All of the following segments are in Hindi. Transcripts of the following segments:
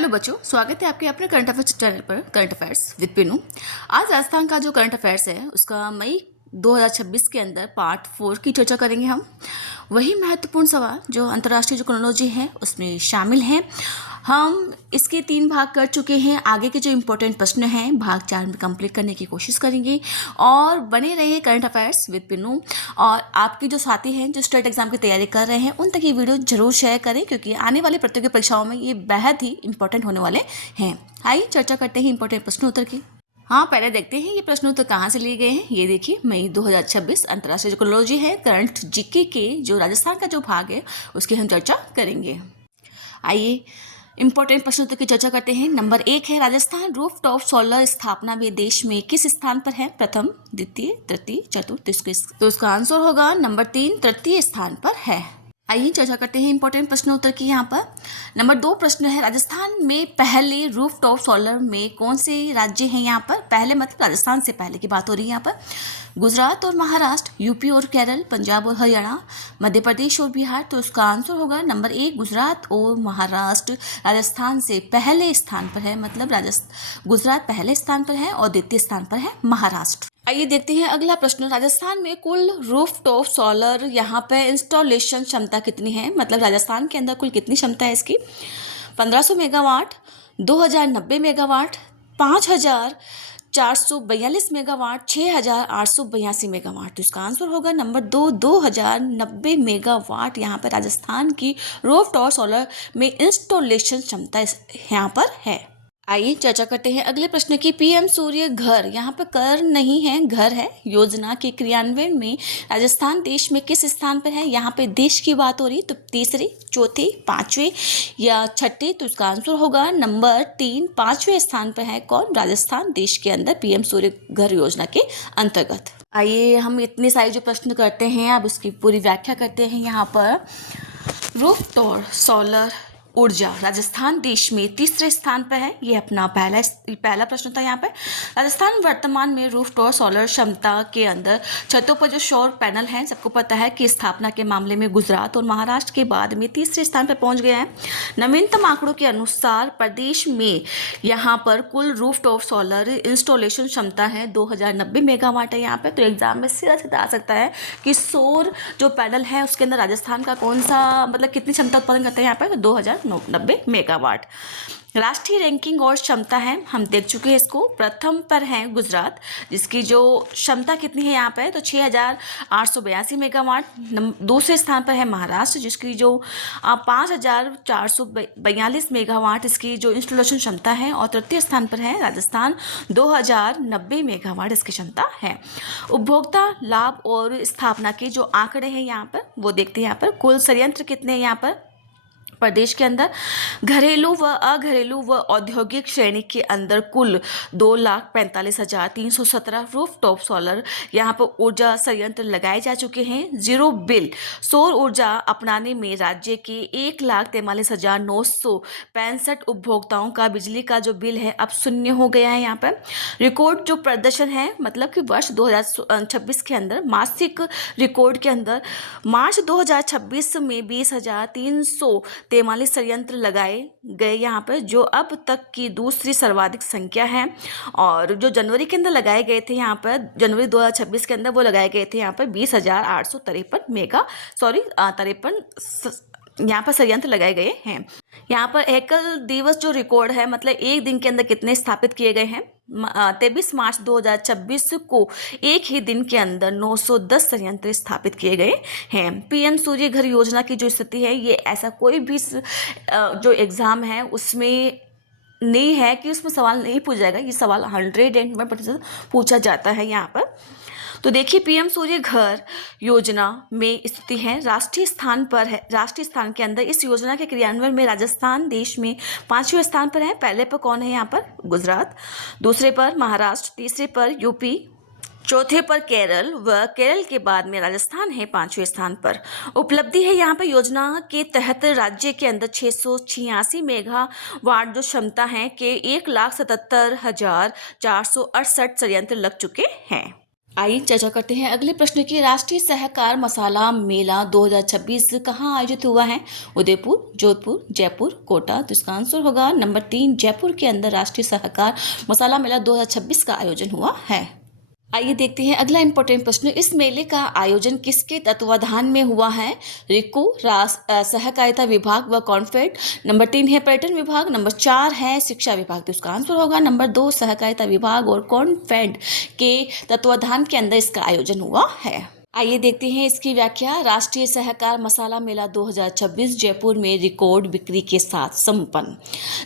हेलो बच्चों, स्वागत है आपके अपने करंट अफेयर्स चैनल पर करंट अफेयर्स विद पिनू। आज राजस्थान का जो करंट अफेयर्स है उसका मई 2026 के अंदर पार्ट 4 की चर्चा करेंगे हम। वही महत्वपूर्ण सवाल जो अंतर्राष्ट्रीय जो क्रोनोलॉजी है उसमें शामिल हैं। हम इसके 3 भाग कर चुके हैं। आगे के जो इम्पोर्टेंट प्रश्न हैं भाग 4 में कंप्लीट करने की कोशिश करेंगे। और बने रहे करंट अफेयर्स विद पिनू। और आपके जो साथी हैं जो स्टेट एग्जाम की तैयारी कर रहे हैं उन तक ये वीडियो जरूर शेयर करें, क्योंकि आने वाली प्रतियोगी परीक्षाओं में ये बेहद ही इंपॉर्टेंट होने वाले हैं। आइए चर्चा करते हैं इंपॉर्टेंट प्रश्नोत्तर की। हाँ, पहले देखते हैं ये प्रश्नोत्तर कहाँ से लिए गए हैं। ये देखिए, मई 2026 अंतर्राष्ट्रीय क्रोनोलॉजी है, करंट जीके के जो राजस्थान का जो भाग है उसकी हम चर्चा करेंगे। आइए इंपॉर्टेंट प्रश्नोत्तर की चर्चा करते हैं। नंबर 1 है, राजस्थान रूफटॉप सोलर स्थापना में देश में किस स्थान पर है? प्रथम, द्वितीय, तृतीय, चतुर्थ। तो इसका आंसर होगा नंबर 3, तृतीय स्थान पर है। आइए चर्चा करते हैं इंपॉर्टेंट प्रश्नोत्तर की। यहाँ पर नंबर 2 प्रश्न है, राजस्थान में पहले रूफटॉप सोलर में कौन से राज्य हैं? यहाँ पर पहले मतलब राजस्थान से पहले की बात हो रही है। यहाँ पर गुजरात और महाराष्ट्र, यूपी और केरल, पंजाब और हरियाणा, मध्य प्रदेश और बिहार। तो इसका आंसर होगा नंबर 1, गुजरात और महाराष्ट्र राजस्थान से पहले स्थान पर है। मतलब गुजरात पहले स्थान पर है और द्वितीय स्थान पर है महाराष्ट्र। आइए देखते हैं अगला प्रश्न, राजस्थान में कुल रूफटॉप सोलर यहाँ पे इंस्टॉलेशन क्षमता कितनी है? मतलब राजस्थान के अंदर कुल कितनी क्षमता है इसकी? 1500 मेगावाट, 2090 मेगावाट, 5442 मेगावाट, 6882 मेगावाट। तो इसका आंसर होगा नंबर 2, 2090 मेगावाट यहाँ पर राजस्थान की रूफटॉप सोलर में इंस्टॉलेशन क्षमता यहाँ पर है। आइए चर्चा करते हैं अगले प्रश्न की। पीएम सूर्य घर, यहाँ पर कर नहीं है, घर है, योजना के क्रियान्वयन में राजस्थान देश में किस स्थान पर है? यहाँ पे देश की बात हो रही, तो तीसरे, चौथे, पांचवे या छठे। तो इसका आंसर होगा नंबर 3, 5वें स्थान पर है। कौन? राजस्थान देश के अंदर पीएम सूर्य घर योजना के अंतर्गत। आइए हम इतने सारे जो प्रश्न करते हैं अब उसकी पूरी व्याख्या करते हैं। यहाँ पर रूफटॉप सोलर ऊर्जा राजस्थान देश में तीसरे स्थान पर है। ये अपना पहला प्रश्न था। यहाँ पर राजस्थान वर्तमान में रूफटॉप सोलर क्षमता के अंदर छतों पर जो सौर पैनल हैं, सबको पता है कि स्थापना के मामले में गुजरात और महाराष्ट्र के बाद में तीसरे स्थान पर पहुंच गया है। नवीनतम आंकड़ों के अनुसार प्रदेश में यहाँ पर कुल रूफटॉप सोलर इंस्टॉलेशन क्षमता है 2090 मेगावाट है। यहाँ पर तो एग्जाम में सीधा आ सकता है कि सौर जो पैनल है उसके अंदर राजस्थान का कौन सा, मतलब कितनी क्षमता उत्पादन करता है यहाँ पर? 2090 मेगावाट। राष्ट्रीय रैंकिंग और क्षमता है, हम देख चुके हैं इसको। प्रथम पर है गुजरात, जिसकी जो क्षमता कितनी है यहाँ पे? तो 6882 मेगावाट। दूसरे स्थान पर है महाराष्ट्र, जिसकी जो 5442 मेगावाट इसकी जो इंस्टॉलेशन क्षमता है। और तृतीय स्थान पर है राजस्थान, 2090 मेगावाट इसकी क्षमता है। उपभोक्ता लाभ और स्थापना के जो आंकड़े हैं यहाँ पर वो देखते हैं। यहाँ पर कुल संयंत्र कितने हैं यहाँ पर प्रदेश के अंदर? घरेलू व अघरेलू व औद्योगिक श्रेणी के अंदर कुल 2,45,317 रूफटॉप सोलर यहाँ पर ऊर्जा संयंत्र लगाए जा चुके हैं। जीरो बिल सौर ऊर्जा अपनाने में राज्य के 1,43,965 उपभोक्ताओं का बिजली का जो बिल है अब शून्य हो गया है। यहाँ पर रिकॉर्ड जो प्रदर्शन है, मतलब कि वर्ष 2026 के अंदर मासिक रिकॉर्ड के अंदर मार्च 2026 में 20,343 संयंत्र लगाए गए यहाँ पर, जो अब तक की दूसरी सर्वाधिक संख्या है। और जो जनवरी के अंदर लगाए गए थे यहाँ पर, जनवरी 2026 के अंदर वो लगाए गए थे यहाँ पर 20,853 यहाँ पर संयंत्र लगाए गए हैं। यहाँ पर एकल दिवस जो रिकॉर्ड है, मतलब एक दिन के अंदर कितने स्थापित किए गए हैं? 23 मार्च 2026 को एक ही दिन के अंदर 910 संयंत्र स्थापित किए गए हैं। पीएम सूर्य घर योजना की जो स्थिति है, ये ऐसा कोई भी जो एग्ज़ाम है उसमें नहीं है कि उसमें सवाल नहीं पूछा जाएगा। ये सवाल 101% पूछा जाता है यहाँ पर। तो देखिए, पीएम सूर्य घर योजना में स्थिति है, राष्ट्रीय स्थान पर है। राष्ट्रीय स्थान के अंदर इस योजना के क्रियान्वयन में राजस्थान देश में 5वें स्थान पर है। पहले पर कौन है यहाँ पर? गुजरात। दूसरे पर महाराष्ट्र, तीसरे पर यूपी, चौथे पर केरल व केरल के बाद में राजस्थान है 5वें स्थान पर। उपलब्धि है यहाँ पर योजना के तहत राज्य के अंदर 686 मेगावाट जो क्षमता है के 1,77,468 संयंत्र लग चुके हैं। आइए चर्चा करते हैं अगले प्रश्न की। राष्ट्रीय सहकार मसाला मेला 2026 कहाँ आयोजित हुआ है? उदयपुर, जोधपुर, जयपुर, कोटा। तो इसका आंसर होगा नंबर 3, जयपुर के अंदर राष्ट्रीय सहकार मसाला मेला 2026 का आयोजन हुआ है। आइए देखते हैं अगला इंपॉर्टेंट प्रश्न। इस मेले का आयोजन किसके तत्वाधान में हुआ है? रिको, सहकारिता विभाग व कॉन्फेड। नंबर 3 है पर्यटन विभाग। नंबर 4 है शिक्षा विभाग। तो इसका आंसर होगा नंबर 2, सहकारिता विभाग और कॉन्फेड के तत्वाधान के अंदर इसका आयोजन हुआ है। आइए देखते हैं इसकी व्याख्या। राष्ट्रीय सहकार मसाला मेला 2026 जयपुर में रिकॉर्ड बिक्री के साथ संपन्न।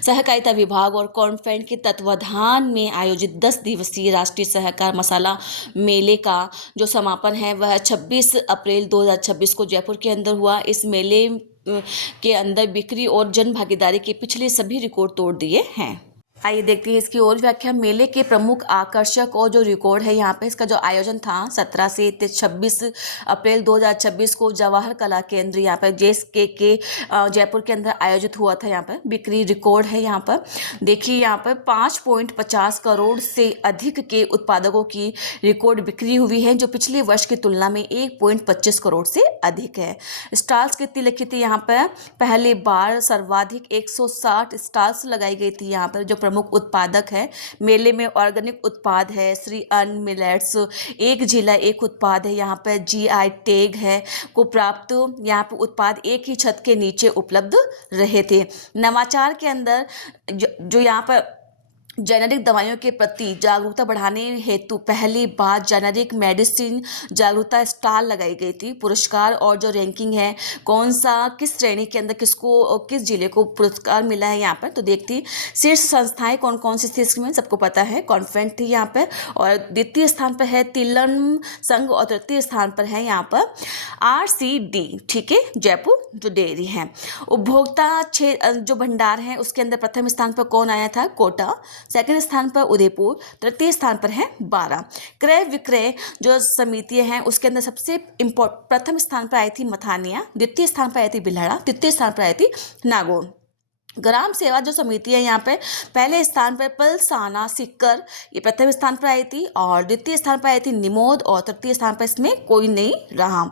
सहकारिता विभाग और कॉन्फेड के तत्वाधान में आयोजित 10 दिवसीय राष्ट्रीय सहकार मसाला मेले का जो समापन है वह 26 अप्रैल 2026 को जयपुर के अंदर हुआ। इस मेले के अंदर बिक्री और जन भागीदारी के पिछले सभी रिकॉर्ड तोड़ दिए हैं। आइए देखते हैं इसकी और व्याख्या। मेले के प्रमुख आकर्षक और जो रिकॉर्ड है यहाँ पे इसका जो आयोजन था 17 से 26 अप्रैल 2026 को जवाहर कला केंद्र यहाँ पर JSK जयपुर के अंदर आयोजित हुआ था। यहाँ पर बिक्री रिकॉर्ड है। यहाँ पर देखिए यहाँ पर 5.50 करोड़ से अधिक के उत्पादकों की रिकॉर्ड बिक्री हुई है जो पिछले वर्ष की तुलना में 1.25 करोड़ से अधिक है। स्टॉल्स कितनी लिखी थी? यहाँ पर पहली बार सर्वाधिक 160 स्टॉल्स लगाई गई थी। यहाँ पर जो प्रमुख उत्पादक है मेले में ऑर्गेनिक उत्पाद है, श्री अन्न मिलेट्स, एक जिला एक उत्पाद है। यहाँ पर GI टैग है को प्राप्त यहाँ पर उत्पाद एक ही छत के नीचे उपलब्ध रहे थे। नवाचार के अंदर जो यहाँ पर जेनेरिक दवाइयों के प्रति जागरूकता बढ़ाने हेतु पहली बार जेनेरिक मेडिसिन जागरूकता स्टॉल लगाई गई थी। पुरस्कार और जो रैंकिंग है कौन सा किस श्रेणी के अंदर किसको किस जिले को पुरस्कार मिला है यहाँ पर तो देखती शीर्ष संस्थाएं कौन कौन सी थी इसमें सबको पता है। कॉन्फेड थी यहाँ पर और द्वितीय स्थान पर है तिलम संघ और तृतीय स्थान पर है यहाँ पर RCD, ठीक है, जयपुर जो डेयरी है। उपभोक्ता जो भंडार है उसके अंदर प्रथम स्थान पर कौन आया था? कोटा। सेकंड स्थान पर उदयपुर। तृतीय स्थान पर है 12। क्रय विक्रय जो समितियां हैं उसके अंदर सबसे प्रथम स्थान पर आई थी मथानिया, द्वितीय स्थान पर आई थी बिल्हड़ा, तृतीय स्थान पर आई थी नागौर। ग्राम सेवा जो समिति है यहाँ पे पहले स्थान पर पलसाना सिक्कर ये प्रथम स्थान पर आई थी और द्वितीय स्थान पर आई थी निमोद और तृतीय स्थान पर इसमें कोई नहीं रहा।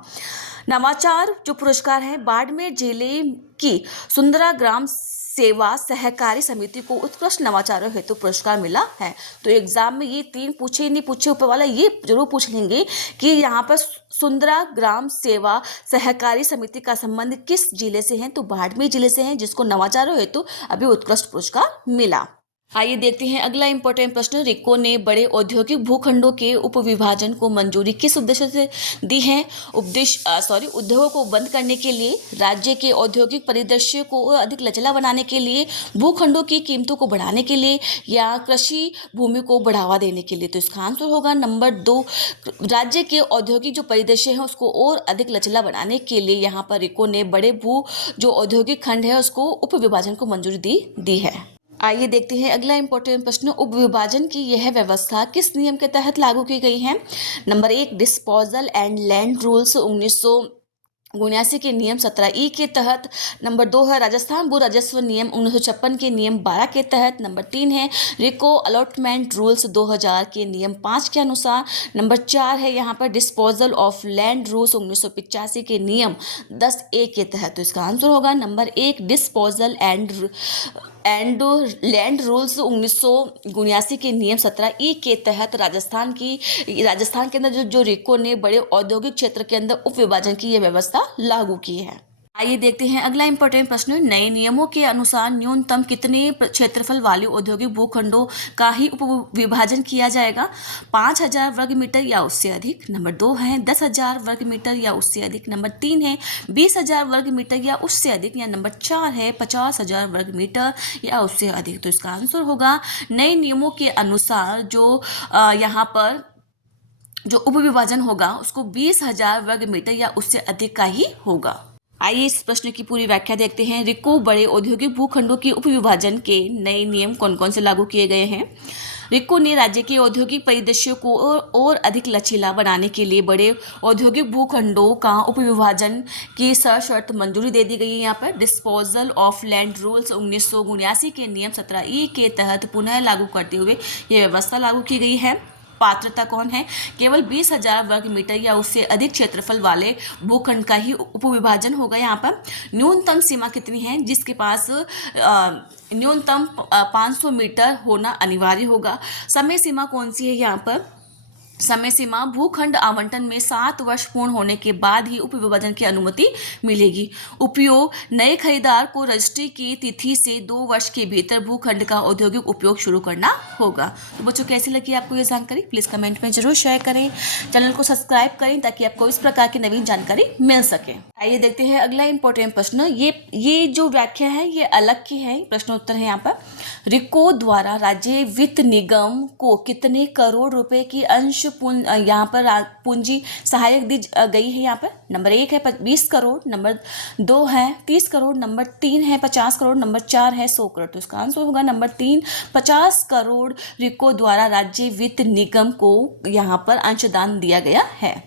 नवाचार जो पुरस्कार हैं बाड़मेर जिले की सुंदरा ग्राम सेवा सहकारी समिति को उत्कृष्ट नवाचारों हेतु पुरस्कार मिला है। तो एग्जाम में ये 3 पूछे नहीं पूछे ऊपर वाला ये जरूर पूछ लेंगे कि यहाँ पर सुंदरा ग्राम सेवा सहकारी समिति का संबंध किस जिले से है? तो बाड़मेर जिले से है जिसको नवाचारों हेतु अभी उत्कृष्ट पुरस्कार मिला। आइए देखते हैं अगला इंपॉर्टेंट प्रश्न। रिको ने बड़े औद्योगिक भूखंडों के उपविभाजन को मंजूरी किस उद्देश्य से दी है? उद्योगों को बंद करने के लिए, राज्य के औद्योगिक परिदृश्य को अधिक लचीला बनाने के लिए, भूखंडों की कीमतों को बढ़ाने के लिए या कृषि भूमि को बढ़ावा देने के लिए। तो इसका आंसर होगा नंबर 2, राज्य के औद्योगिक जो परिदृश्य है उसको और अधिक लचीला बनाने के लिए यहाँ पर रिको ने बड़े जो औद्योगिक खंड है उसको उपविभाजन को मंजूरी दी है। आइए देखते हैं अगला इंपॉर्टेंट प्रश्न। उपविभाजन की यह व्यवस्था किस नियम के तहत लागू की गई है? Number 1 disposal and land rules 1979 के नियम 17E के तहत। नंबर 2 है राजस्थान भू राजस्व नियम 1956 के नियम 12 के तहत। नंबर 3 है रिको अलॉटमेंट रूल्स 2000 के नियम 5 के अनुसार। नंबर 4 है यहाँ पर डिस्पोजल ऑफ लैंड रूल्स 1985 के नियम 10A के तहत। तो इसका आंसर होगा number 1 disposal and land rules 1979 के नियम 17E के तहत राजस्थान के अंदर जो रिको ने बड़े औद्योगिक क्षेत्र के अंदर उपविभाजन की यह व्यवस्था लागू की है। आइए देखते हैं अगला इंपॉर्टेंट प्रश्न। नए नियमों के अनुसार न्यूनतम कितने क्षेत्रफल वाले औद्योगिक भूखंडों का ही उपविभाजन किया जाएगा? 5000 वर्ग मीटर या उससे अधिक। नंबर 2 है 10,000 वर्ग मीटर या उससे अधिक। नंबर 3 है 20,000 वर्ग मीटर या उससे अधिक। या नंबर 4 है 50,000 वर्ग मीटर या उससे अधिक। तो इसका आंसर होगा नए नियमों के अनुसार जो यहाँ पर जो उपविभाजन होगा उसको 20,000 वर्ग मीटर या उससे अधिक का ही होगा। आइए इस प्रश्न की पूरी व्याख्या देखते हैं। रिको बड़े औद्योगिक भूखंडों के उपविभाजन के नए नियम कौन कौन से लागू किए गए हैं? रिको ने राज्य के औद्योगिक परिदृश्य को और अधिक लचीला बनाने के लिए बड़े औद्योगिक भूखंडों का उपविभाजन की सशर्त मंजूरी दे दी गई है। यहाँ पर डिस्पोजल ऑफ लैंड रूल्स 1979 के नियम 17E के तहत पुनः लागू करते हुए यह व्यवस्था लागू की गई है। पात्रता कौन है? केवल 20,000 वर्ग मीटर या उससे अधिक क्षेत्रफल वाले भूखंड का ही उपविभाजन होगा। यहाँ पर न्यूनतम सीमा कितनी है? जिसके पास न्यूनतम 500 मीटर होना अनिवार्य होगा। समय सीमा कौन सी है? यहाँ पर समय सीमा भूखंड आवंटन में 7 वर्ष पूर्ण होने के बाद ही उपविभाजन की अनुमति मिलेगी। उपयोग नए खरीदार को रजिस्ट्री की तिथि से 2 वर्ष के भीतर भूखंड का औद्योगिक उपयोग शुरू करना होगा। तो बच्चों, कैसी लगी आपको ये जानकारी? प्लीज़ कमेंट में जरूर शेयर करें, चैनल को सब्सक्राइब करें ताकि आपको इस प्रकार की नवीन जानकारी मिल सके। आइए देखते हैं अगला इंपॉर्टेंट प्रश्न। ये जो व्याख्या है ये अलग की है, प्रश्नोत्तर है। यहाँ पर रिको द्वारा राज्य वित्त निगम को कितने करोड़ रुपए की अंश यहाँ पर पूंजी सहायक दी गई है? यहाँ पर नंबर 1 है 20 करोड़, नंबर 2 है 30 करोड़, नंबर 3 है 50 करोड़, नंबर 4 है 100 करोड़। तो इसका आंसर होगा नंबर 3, 50 करोड़ रिको द्वारा राज्य वित्त निगम को यहाँ पर अंशदान दिया गया है।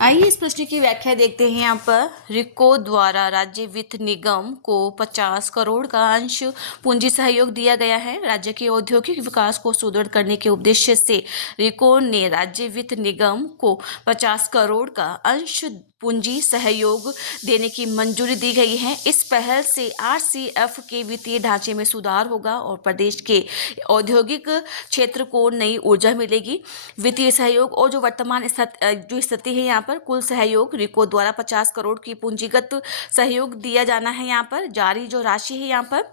आइए इस प्रश्न की व्याख्या देखते हैं। यहाँ पर रिको द्वारा राज्य वित्त निगम को 50 करोड़ का अंश पूंजी सहयोग दिया गया है। राज्य के औद्योगिक विकास को सुदृढ़ करने के उद्देश्य से रिको ने राज्य वित्त निगम को 50 करोड़ का अंश पूंजी सहयोग देने की मंजूरी दी गई है। इस पहल से आरसीएफ के वित्तीय ढांचे में सुधार होगा और प्रदेश के औद्योगिक क्षेत्र को नई ऊर्जा मिलेगी। वित्तीय सहयोग और जो वर्तमान जो स्थिति है, यहाँ पर कुल सहयोग रिको द्वारा 50 करोड़ की पूंजीगत सहयोग दिया जाना है। यहाँ पर जारी जो राशि है, यहाँ पर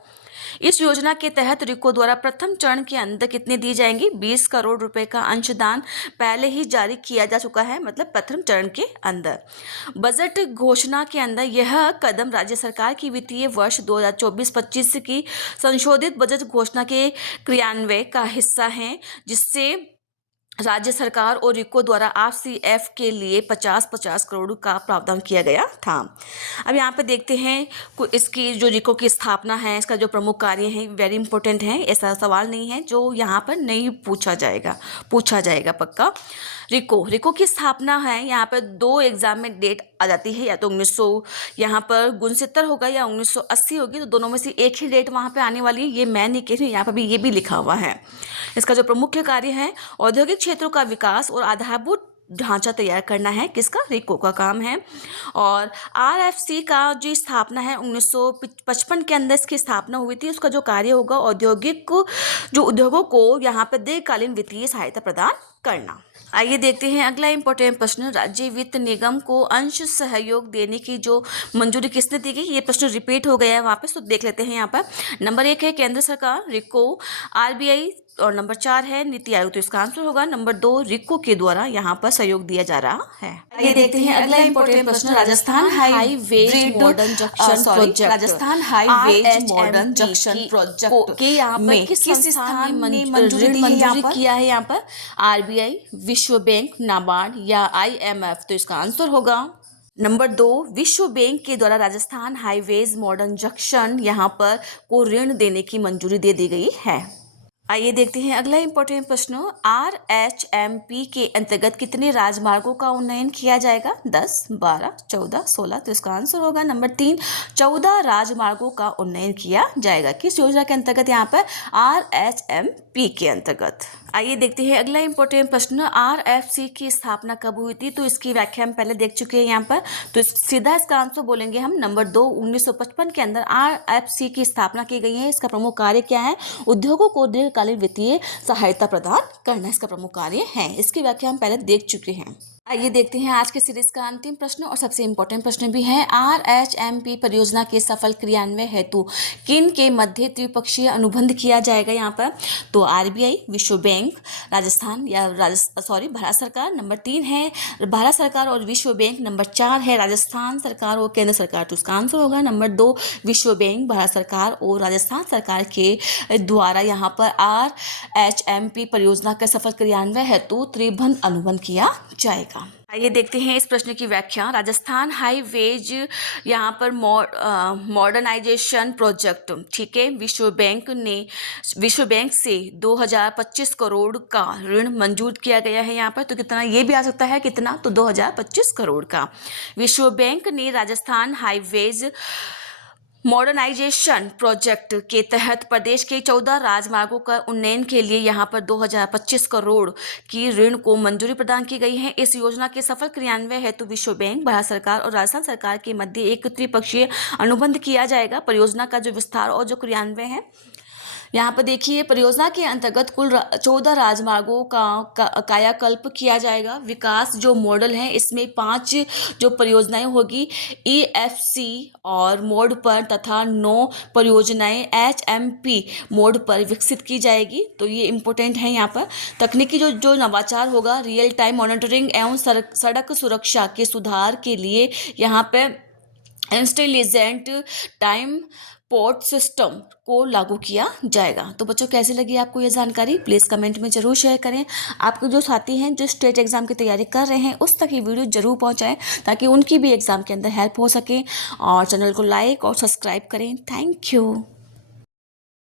इस योजना के तहत रिको द्वारा प्रथम चरण के अंदर कितने दी जाएंगी? 20 करोड़ रुपए का अंशदान पहले ही जारी किया जा चुका है, मतलब प्रथम चरण के अंदर। बजट घोषणा के अंदर यह कदम राज्य सरकार की वित्तीय वर्ष 2024-25 की संशोधित बजट घोषणा के क्रियान्वयन का हिस्सा है, जिससे राज्य सरकार और रिको द्वारा आरसीएफ के लिए 50-50 करोड़ का प्रावधान किया गया था। अब यहाँ पे देखते हैं इसकी जो रिको की स्थापना है, इसका जो प्रमुख कार्य है, वेरी इंपॉर्टेंट है। ऐसा सवाल नहीं है जो यहाँ पर नहीं पूछा जाएगा पक्का। रिको की स्थापना है, यहाँ पर 2 एग्जाम में डेट आ जाती है, या तो 1900 यहाँ पर 69 होगा या 1980 होगी। तो दोनों में से एक ही डेट वहाँ पे आने वाली है। ये मैं नहीं कह रही हूँ, यहाँ पर भी ये भी लिखा हुआ है। इसका जो प्रमुख कार्य है औद्योगिक क्षेत्रों का विकास और आधारभूत ढांचा तैयार करना है। किसका? रिको का काम है। और आरएफसी का जो स्थापना है 1955 के अंदर इसकी स्थापना हुई थी। उसका जो कार्य होगा औद्योगिक जो उद्योगों को यहाँ पर दीर्घकालीन वित्तीय सहायता प्रदान करना। आइए देखते हैं अगला इंपॉर्टेंट प्रश्न। राज्य वित्त निगम को अंश सहयोग देने की जो मंजूरी किसने दी गई? ये प्रश्न रिपीट हो गया है वापस, तो देख लेते हैं। यहाँ पर नंबर 1 है केंद्र सरकार, रिको, आरबीआई, और नंबर 4 है नीति आयोग। तो इसका आंसर होगा नंबर 2, रिको के द्वारा यहाँ पर सहयोग दिया जा रहा है। ये देखते हैं अगला इंपॉर्टेंट प्रश्न। Rajasthan highway modern junction project, Rajasthan highway modern junction project के यहाँ पर किस संस्थान ने मंजूरी किया है? यहाँ पर आरबीआई, विश्व बैंक, नाबार्ड या आईएमएफ। तो इसका आंसर होगा नंबर 2, विश्व बैंक के द्वारा राजस्थान हाईवेज मॉडर्न जंक्शन यहाँ पर को ऋण देने की मंजूरी दे दी गई है। आइए देखते हैं अगला इंपॉर्टेंट प्रश्न। आरएचएमपी के अंतर्गत कितने राजमार्गों का उन्नयन किया जाएगा? 10, 12, 14, 16। तो इसका आंसर होगा नंबर 3, 14 राजमार्गों का उन्नयन किया जाएगा। किस योजना के अंतर्गत? यहाँ पर आरएचएमपी के अंतर्गत। आइए देखते हैं अगला इंपॉर्टेंट प्रश्न। आरएफसी की स्थापना कब हुई थी? तो इसकी व्याख्या हम पहले देख चुके हैं यहाँ पर, तो सीधा इसका आंसर बोलेंगे हम नंबर 2, 1955 के अंदर आरएफसी की स्थापना की गई है। इसका प्रमुख कार्य क्या है? उद्योगों को दीर्घकालीन वित्तीय सहायता प्रदान करना इसका प्रमुख कार्य है। इसकी व्याख्या हम पहले देख चुके हैं। आइए देखते हैं आज के सीरीज का अंतिम प्रश्न और सबसे इंपॉर्टेंट प्रश्न भी है। आरएचएमपी परियोजना के सफल क्रियान्वयन हेतु किन के मध्य द्विपक्षीय अनुबंध किया जाएगा? यहाँ पर तो आरबीआई, विश्व बैंक, राजस्थान या भारत सरकार। नंबर 3 है भारत सरकार और विश्व बैंक। नंबर 4 है राजस्थान सरकार और केंद्र सरकार। तो उसका आंसर होगा नंबर 2, विश्व बैंक, भारत सरकार और राजस्थान सरकार के द्वारा यहाँ पर आरएचएमपी परियोजना का सफल क्रियान्वयन हेतु त्रिबंध अनुबंध किया जाएगा। आइए देखते हैं इस प्रश्न की व्याख्या। राजस्थान हाईवेज यहाँ पर मॉडर्नाइजेशन प्रोजेक्ट, ठीक है, विश्व बैंक से 2025 करोड़ का ऋण मंजूर किया गया है यहाँ पर। तो कितना ये भी आ सकता है, कितना? तो 2025 करोड़ का। विश्व बैंक ने राजस्थान हाईवेज मॉडर्नाइजेशन प्रोजेक्ट के तहत प्रदेश के 14 राजमार्गों का उन्नयन के लिए यहां पर 2025 करोड़ की ऋण को मंजूरी प्रदान की गई है। इस योजना के सफल क्रियान्वयन हेतु विश्व बैंक, भारत सरकार और राजस्थान सरकार के मध्य एक त्रिपक्षीय अनुबंध किया जाएगा। परियोजना का जो विस्तार और जो क्रियान्वयन है, यहाँ पर देखिए, परियोजना के अंतर्गत कुल 14 राजमार्गों का कायाकल्प किया जाएगा। विकास जो मॉडल है, इसमें 5 जो परियोजनाएं होगी EFC और मोड पर तथा 9 परियोजनाएं HMP मोड पर विकसित की जाएगी। तो ये इम्पोर्टेंट है। यहाँ पर तकनीकी जो नवाचार होगा, रियल टाइम मॉनिटरिंग एवं सड़क सुरक्षा के सुधार के लिए यहाँ पे इंटेलिजेंट टाइम पोर्ट सिस्टम को लागू किया जाएगा। तो बच्चों, कैसी लगी आपको ये जानकारी? प्लीज़ कमेंट में ज़रूर शेयर करें। आपके जो साथी हैं जो स्टेट एग्जाम की तैयारी कर रहे हैं, उस तक ये वीडियो ज़रूर पहुंचाएं ताकि उनकी भी एग्जाम के अंदर हेल्प हो सके। और चैनल को लाइक और सब्सक्राइब करें। Thank you.